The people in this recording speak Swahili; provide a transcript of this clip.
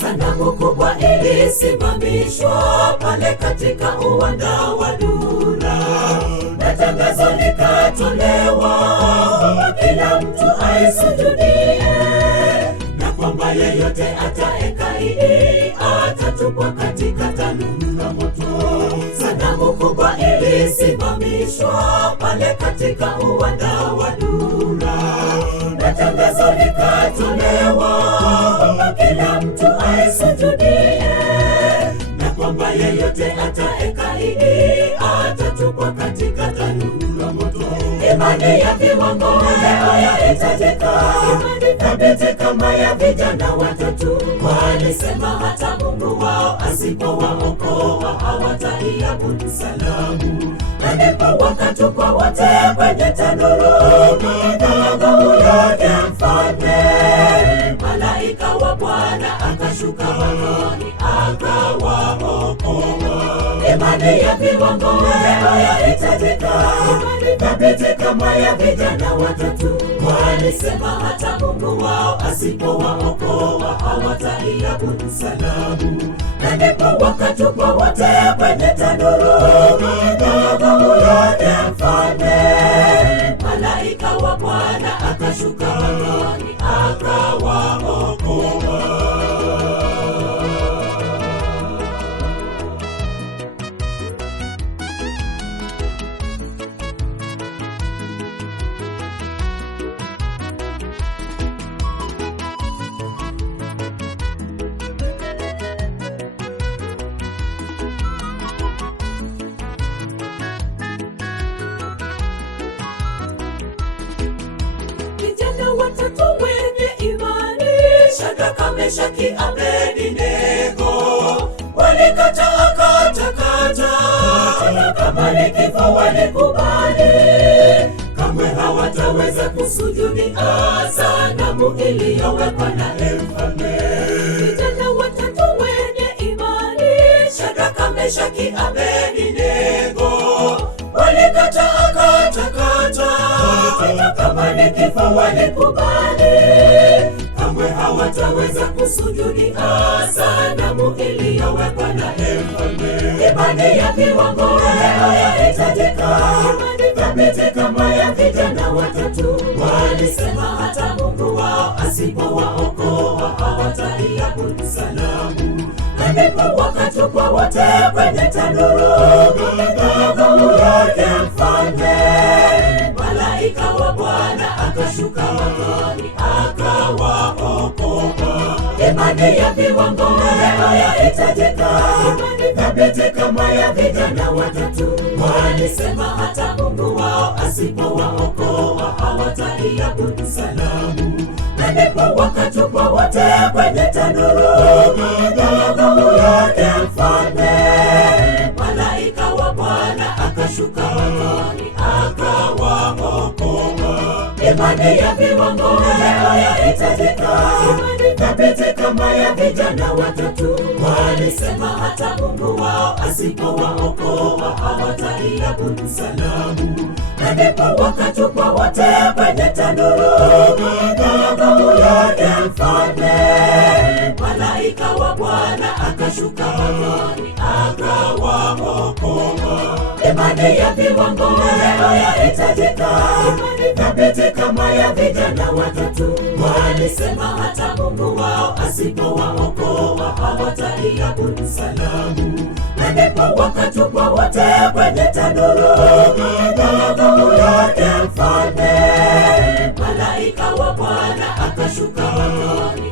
Sanamu kubwa ilisimamishwa pale katika uwanda wa Dura, na tangazo likatolewa kwamba kila mtu aisujudie, na kwamba yeyote atakayekaidi atatupwa katika tanuru la moto. Sanamu kubwa ilisimamishwa pale katika uwanda wa Dura, na tangazo likatolewa kwamba kila mtu aisujudie, na kwamba yeyote atakayekaidi atatupwa katika tanuru la moto. Imani ya viwango leo yahitajika, imani thabiti kama ya vijana watatu. Walisema hata Mungu wao asipowaokoa hawataiabudu sanamu, na ndipo wakatupwa wote kwenye tanuru. Ghadhabu yake mfalme, malaika wa Bwana akashuka motoni akawaokoa. Imani ya viwango leo yahitajika, imani thabiti kama ya vijana watatu. Walisema hata Mungu wao asipowaokoa hawataiabudu sanamu, na ndipo wakatupwa wote kwenye tanuru. Ghadhabu yake mfalme, malaika wa Bwana akashuka motoni akawaokoa. Watatu wenye imani, Shadraka, Meshaki, Abednego, walikataa katakata, na kama ni kifo walikubali. Kamwe hawataweza kusujudia sanamu iliyowekwa na mfalme. Vijana watatu wenye imani, Shadraka, Meshaki, Abednego, walikataa katakata, na kama ni kifo walikubali. Kamwe hawataweza kusujudia sanamu iliyowekwa na mfalme. Imani ya viwango leo yahitajika, imani thabiti kama ya vijana watatu. Walisema hata Mungu wao asipowaokoa hawataiabudu sanamu, na ndipo wakatupwa wote kwenye tanuru. Ghadhabu yake mfalme, malaika wa Bwana akashuka motoni akawaokoa. Imani ya viwango leo yahitajika, imani thabiti kama ya vijana watatu. Walisema hata Mungu wao asipowaokoa hawataiabudu sanamu, na ndipo wakatupwa wote kwenye tanuru. Ghadhabu yake mfalme, malaika wa Bwana akashuka motoni akawaokoa. Imani ya viwango leo yahitajika, imani thabiti kama ya vijana watatu. Walisema hata Mungu wao asipowaokoa hawataiabudu sanamu, na ndipo wakatupwa wote kwenye tanuru. Ghadhabu yake mfalme, malaika wa Bwana akashuka motoni akawaokoa. Imani ya viwango leo yahitajika, imani thabiti kama ya vijana watatu. Walisema hata Mungu wao asipowaokoa hawataiabudu sanamu, na ndipo wakatupwa wote kwenye tanuru. Ghadhabu yake mfalme, malaika wa Bwana akashuka motoni